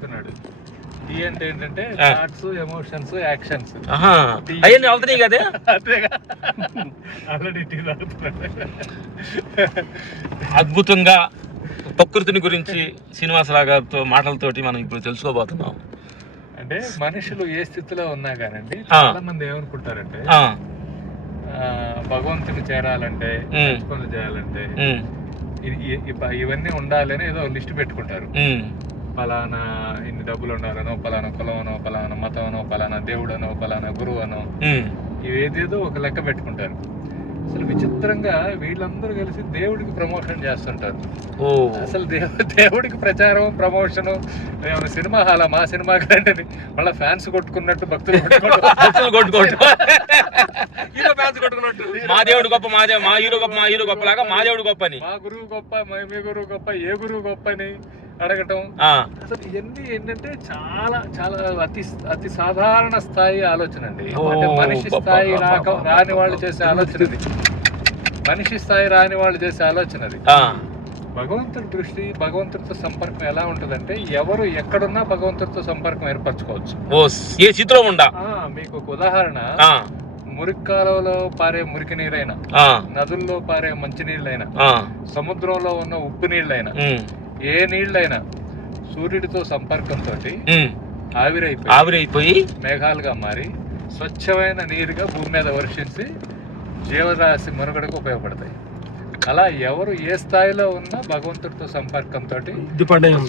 చదువుతున్నాడు. టీ అంటే ఏంటంటే థాట్స్, ఎమోషన్స్, యాక్షన్స్. అవన్నీ అవుతున్నాయి కదా. అంతేగా, ఆల్రెడీ టీ తాగుతున్నాడు. అద్భుతంగా ప్రకృతిని గురించి శ్రీనివాసరావు గారితో మాటలతోటి మనం ఇప్పుడు తెలుసుకోబోతున్నాం. అంటే మనుషులు ఏ స్థితిలో ఉన్నా కానండి, చాలా మంది ఏమనుకుంటారంటే భగవంతుని చేరాలంటే, పనులు చేయాలంటే ఇవన్నీ ఉండాలని ఏదో లిస్ట్ పెట్టుకుంటారు. పలానా ఇన్ని డబ్బులు ఉండాలనో, పలానా కులమనో, పలానా మతమనో, పలానా దేవుడనో, పలానా గురువు అనో, ఇవేదేదో ఒక లెక్క పెట్టుకుంటారు. అసలు విచిత్రంగా వీళ్ళందరూ కలిసి దేవుడికి ప్రమోషన్ చేస్తుంటారు. అసలు దేవుడికి ప్రచారం, ప్రమోషన్. సినిమా హాల్, మా సినిమా కంటే మళ్ళీ ఫ్యాన్స్ కొట్టుకున్నట్టు భక్తులు కొట్టుకుంటూ మా దేవుడు గొప్ప, మా హీరో గొప్ప, మా హీరో గొప్పలాగా మా దేవుడు గొప్ప అని, మా గురువు గొప్ప, మీ గురువు గొప్ప, ఏ గురువు గొప్ప అని అడగటం. అసలు ఇవన్నీ ఏంటంటే చాలా చాలా అతి సాధారణ స్థాయి ఆలోచన అండి. అంటే మనిషి స్థాయి రాని వాళ్ళు చేసే ఆలోచన అది. మనిషి స్థాయి రాని వాళ్ళు చేసే ఆలోచన అది. భగవంతుడి దృష్టి, భగవంతుడితో సంపర్కం ఎలా ఉంటదంటే, ఎవరు ఎక్కడున్నా భగవంతుడితో సంపర్కం ఏర్పరచుకోవచ్చు. ఏ స్థితిలో ఉండా. మీకు ఒక ఉదాహరణ, మురికి కాలువలో పారే మురికి నీరైనా, నదుల్లో పారే మంచి నీళ్ళైనా, సముద్రంలో ఉన్న ఉప్పు నీళ్ళైనా, ఏ నీళ్ళైనా సూర్యుడితో సంపర్కంతో ఆవిరైపోయి మేఘాలుగా మారి స్వచ్ఛమైన నీరుగా భూమి మీద వర్షించి జీవరాశి మనుగడకు ఉపయోగపడతాయి. అలా ఎవరు ఏ స్థాయిలో ఉన్నా భగవంతుడితో సంపర్కంతో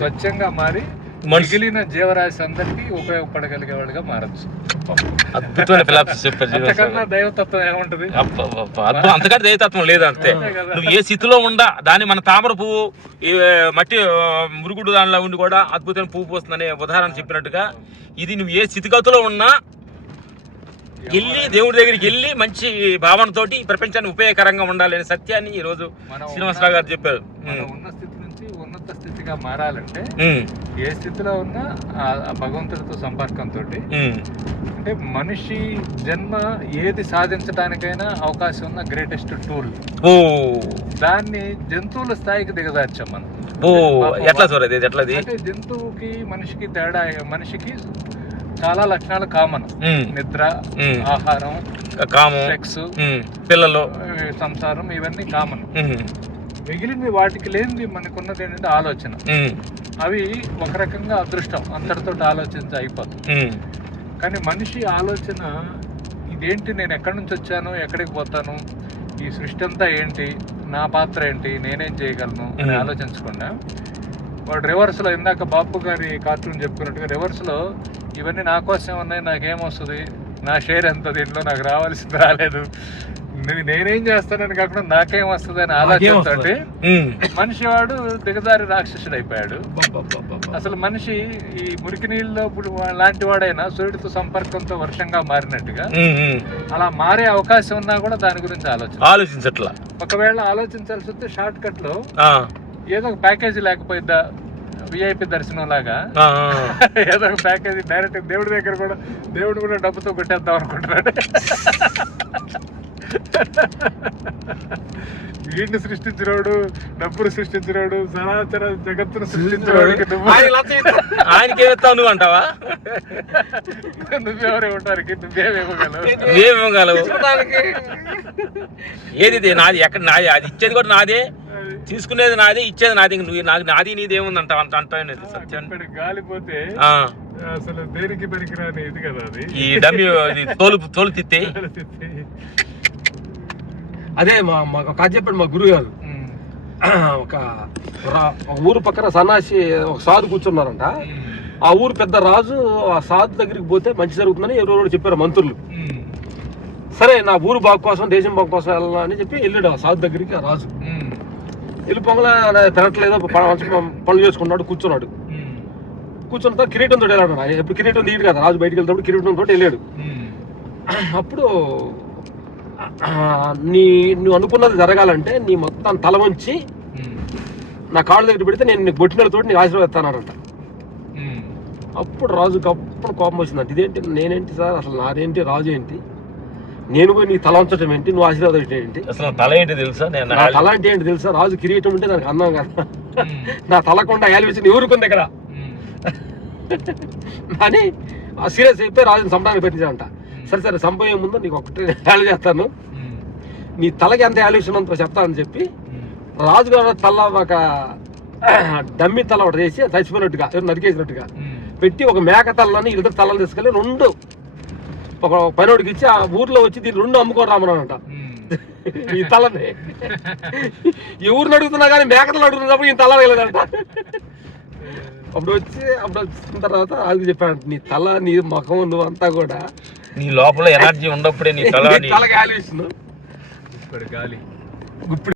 స్వచ్ఛంగా మారి మిగిలిన జీవరాశి అందరికీ ఉపయోగపడగలిగే వాళ్ళుగా మారచ్చు. అద్భుతమైన ఫిలాసఫీ చెప్పారు. అంతకన్నా దైవతత్వం ఏముంటది? అంతకంటే దైవతత్వం లేదు. అంతే, నువ్వు ఏ స్థితిలో ఉండా దాన్ని మన తామర పువ్వు ఈ మట్టి మురుగుడు దానిలో ఉండి కూడా అద్భుతమైన పువ్వు పోస్తుందనే ఉదాహరణ చెప్పినట్టుగా, ఇది నువ్వు ఏ స్థితిగతిలో ఉన్నా వెళ్ళి దేవుడి దగ్గరికి వెళ్ళి మంచి భావనతోటి ప్రపంచాన్ని ఉపయోగకరంగా ఉండాలి అనే సత్యాన్ని ఈ రోజు శ్రీనివాసరావు గారు చెప్పారు. ఉన్న స్థితి నుంచి ఉన్నత స్థితిగా మారాలంటే ఏ స్థితిలో ఉన్నా భగవంతుడితో సంపర్కంతో, అంటే మనిషి జన్మ ఏది సాధించడానికైనా అవకాశం ఉన్న గ్రేటెస్ట్ టూల్. దాన్ని జంతువుల స్థాయికి దిగజార్చాం మనం. అంటే జంతువుకి మనిషికి తేడా, మనిషికి చాలా లక్షణాలు కామన్. నిద్ర, ఆహారం, సెక్స్, పిల్లలు, సంసారం, ఇవన్నీ కామన్. మిగిలిన వాటికి లేనిది మనకున్నది ఏంటంటే ఆలోచన. అవి ఒక రకంగా అదృష్టం, అంతటితో ఆలోచించి అయిపోతుంది. కానీ మనిషి ఆలోచన ఇదేంటి, నేను ఎక్కడి నుంచి వచ్చాను, ఎక్కడికి పోతాను, ఈ సృష్టి అంతా ఏంటి, నా పాత్ర ఏంటి, నేనేం చేయగలను అని ఆలోచించకుండా వాడు రివర్స్లో, ఇందాక బాపు గారి కార్టూన్ చెప్పుకున్నట్టుగా రివర్స్లో ఇవన్నీ నా కోసం ఉన్నాయి, నాకేమొస్తుంది, నా షేర్ ఎంత దీంట్లో, నాకు రావాల్సింది రాలేదు, నేనేం చేస్తానని కాకుండా నాకేం వస్తుంది అని ఆలోచనతో మనిషి వాడు దిగజారి రాక్షసుడు అయిపోయాడు. అసలు మనిషి ఈ మురికి నీళ్ళలో లాంటి వాడైనా సూర్యుడితో సంపర్కంతో వర్షంగా మారినట్టుగా అలా మారే అవకాశం ఉన్నా కూడా దాని గురించి ఆలోచించట్లా. ఒకవేళ ఆలోచించాల్సి వస్తే షార్ట్ కట్ లో ఏదో ఒక ప్యాకేజీ లేకపోయిద్దా, విఐపి దర్శనం లాగా ఏదో ఒక ప్యాకేజీ డైరెక్ట్ దేవుడి దగ్గర కూడా, దేవుడు కూడా డబ్బుతో కొట్టేద్దాం అనుకుంటున్నాడు. వీడిని సృష్టించినోడు, డబ్బును సృష్టించినోడు, సరాచర జగత్తును సృష్టించినోడికి ఆయనకి ఏమిస్తావు నువ్వు అంటావా? నువ్వెవరే ఉంటానికి, నువ్వేమివ్వగలవు? ఏది నాది, ఎక్కడ నాది, అది ఇచ్చేది కూడా నాదే, తీసుకునేది నాదే, ఇచ్చేది నాది, నువ్వు నాకు నాది నీదేముందంట అంటావు. సత్యం గాలిపోతే అసలు దేనికి పనికిరాని ఇది కదా అది, ఈ డమ్మి తోలు తిత్తే. అదే మాకు కథ చెప్పాడు మా గురువు గారు. ఒక ఊరు పక్కన సన్నాసి ఒక సాధు కూర్చున్నారంట. ఆ ఊరు పెద్ద రాజు ఆ సాధు దగ్గరికి పోతే మంచి జరుగుతుందని ఎవరెవరు చెప్పారు మంత్రులు. సరే, నా ఊరు బాగు కోసం, దేశం బాగు కోసం వెళ్ళాలని అని చెప్పి వెళ్ళాడు ఆ సాధు దగ్గరికి. ఆ రాజు వెళ్ళి పొంగల పెరట్లేదో పనులు చేసుకున్నాడు, కూర్చున్నాడు. కూర్చున్న కిరీటంతో వెళ్ళాడు. ఎప్పుడు కిరీటం తీయడు కదా రాజు, బయటకు వెళ్తాడు కిరీటంతో వెళ్ళాడు. అప్పుడు నువ్వు అనుకున్నది జరగాలంటే నీ మొత్తం తల వంచి నా కాళ్ళ దగ్గర పెడితే నేను నీకు బొట్టినలతో నీకు ఆశీర్వదిస్తానంట. అప్పుడు రాజుకి అప్పుడు కోపం వచ్చిందంట. ఇదేంటి, నేనేంటి సార్, అసలు నాదేంటి, రాజు ఏంటి, నేను పోయి నీ తల ఉంచడం ఏంటి, నువ్వు ఆశీర్వాదం ఏంటి, అసలు తల ఏంటి తెలుసా, నా తల అంటే ఏంటి తెలుసా, రాజు కిరీటం ఉంటే దానికి అందం కదా, నా తలకుండా ఏలిపించి నీ ఊరుకుంది ఇక్కడ. అని సీరియస్ అయిపోయి రాజుని చంపడానికి పెట్టించాడంట. సరే సరే చంపే ముందు నీకు ఒకటి హ్యాల్ చేస్తాను, నీ తలకి ఎంత వాల్యుయేషన్ ఉందో చెప్తానని చెప్పి రాజుగారు తల ఒక డమ్మి తల ఒకటి చేసి చచ్చిపోయినట్టుగా నరికేసినట్టుగా పెట్టి ఒక మేక తలని ఇద్దరు తలలు తీసుకెళ్ళి రెండు ఒక పనివాడికి ఇచ్చి ఆ ఊర్లో వచ్చి దీన్ని రెండు అమ్ముకొని రామన్నాడంట ఈ తలని. ఈ ఊరిని అడుగుతున్నా కానీ మేకతలు అడుగుతున్నప్పుడు ఈ తల వెళ్ళదంట. అప్పుడు వచ్చిన తర్వాత అది చెప్పాడు, నీ తల నీ ముఖం నువ్వు అంతా కూడా నీ లోపల ఎనర్జీ ఉన్నప్పుడే నీ తల తలకి వాల్యుయేషన్ గాలి గుప్పిడి